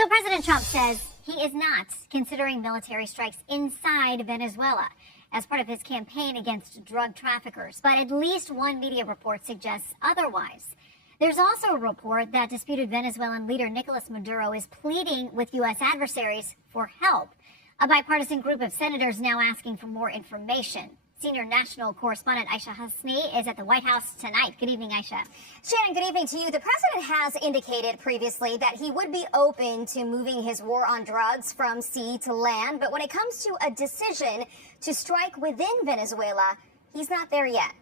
So President Trump says he is not considering military strikes inside Venezuela as part of his campaign against drug traffickers. But at least one media report suggests otherwise. There's also a report that disputed Venezuelan leader Nicolas Maduro is pleading with U.S. adversaries for help. A bipartisan group of senators now asking for more information. Senior national correspondent Aishah Hasnie is at the White House tonight. Good evening, Aishah. Shannon, good evening to you. The president has indicated previously that he would be open to moving his war on drugs from sea to land. But when it comes to a decision to strike within Venezuela, he's not there yet.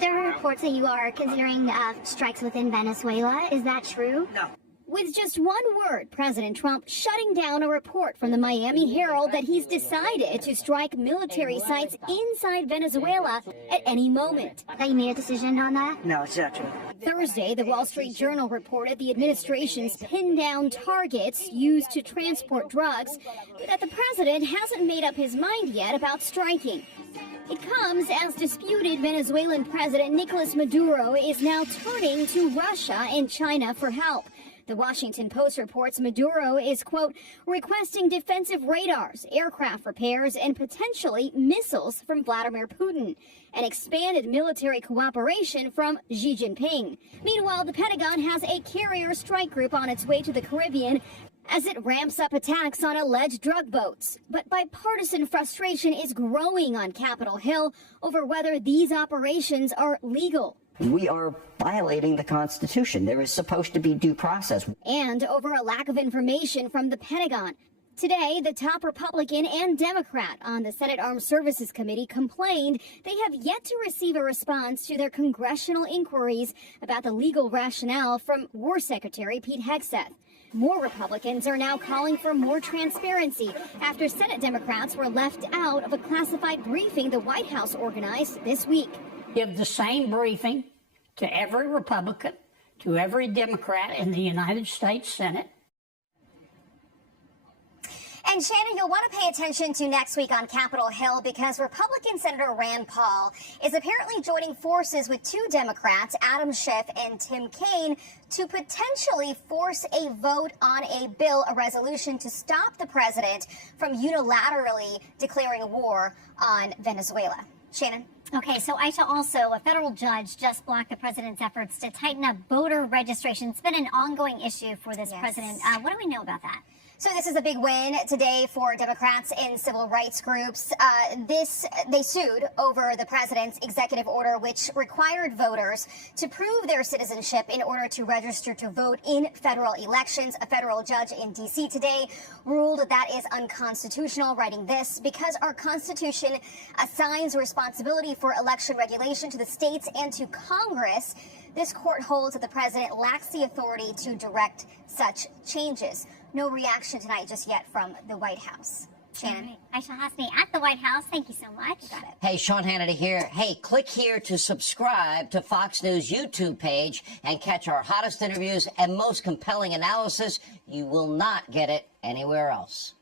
There are reports that you are considering strikes within Venezuela. Is that true? No. With just one word, President Trump shutting down a report from the Miami Herald that he's decided to strike military sites inside Venezuela at any moment. That you made a decision on that? No, it's not true. Thursday, the Wall Street Journal reported the administration's pinned down targets used to transport drugs, that the president hasn't made up his mind yet about striking. It comes as disputed Venezuelan President Nicolas Maduro is now turning to Russia and China for help. The Washington Post reports Maduro is, quote, requesting defensive radars, aircraft repairs, and potentially missiles from Vladimir Putin, and expanded military cooperation from Xi Jinping. Meanwhile, the Pentagon has a carrier strike group on its way to the Caribbean as it ramps up attacks on alleged drug boats. But bipartisan frustration is growing on Capitol Hill over whether these operations are legal. We are violating the Constitution. There is supposed to be due process. And over a lack of information from the Pentagon. Today, the top Republican and Democrat on the Senate Armed Services Committee complained they have yet to receive a response to their congressional inquiries about the legal rationale from War Secretary Pete Hegseth. More Republicans are now calling for more transparency after Senate Democrats were left out of a classified briefing the White House organized this week. Give the same briefing to every Republican, to every Democrat in the United States Senate. And Shannon, you'll want to pay attention to next week on Capitol Hill because Republican Senator Rand Paul is apparently joining forces with two Democrats, Adam Schiff and Tim Kaine, to potentially force a vote on a bill, a resolution to stop the president from unilaterally declaring a war on Venezuela. Shannon? Okay, so Aisha, also, a federal judge just blocked the president's efforts to tighten up voter registration. It's been an ongoing issue for this president. What do we know about that? So this is a big win today for Democrats and civil rights groups. They sued over the president's executive order, which required voters to prove their citizenship in order to register to vote in federal elections. A federal judge in D.C. today ruled that is unconstitutional, writing this, because our Constitution assigns responsibility for election regulation to the states and to Congress. This court holds that the president lacks the authority to direct such changes. No reaction tonight just yet from the White House. Shannon. Aishah Hasnie at the White House. Thank you so much. You got it. Hey, Sean Hannity here. Hey, click here to subscribe to Fox News YouTube page and catch our hottest interviews and most compelling analysis. You will not get it anywhere else.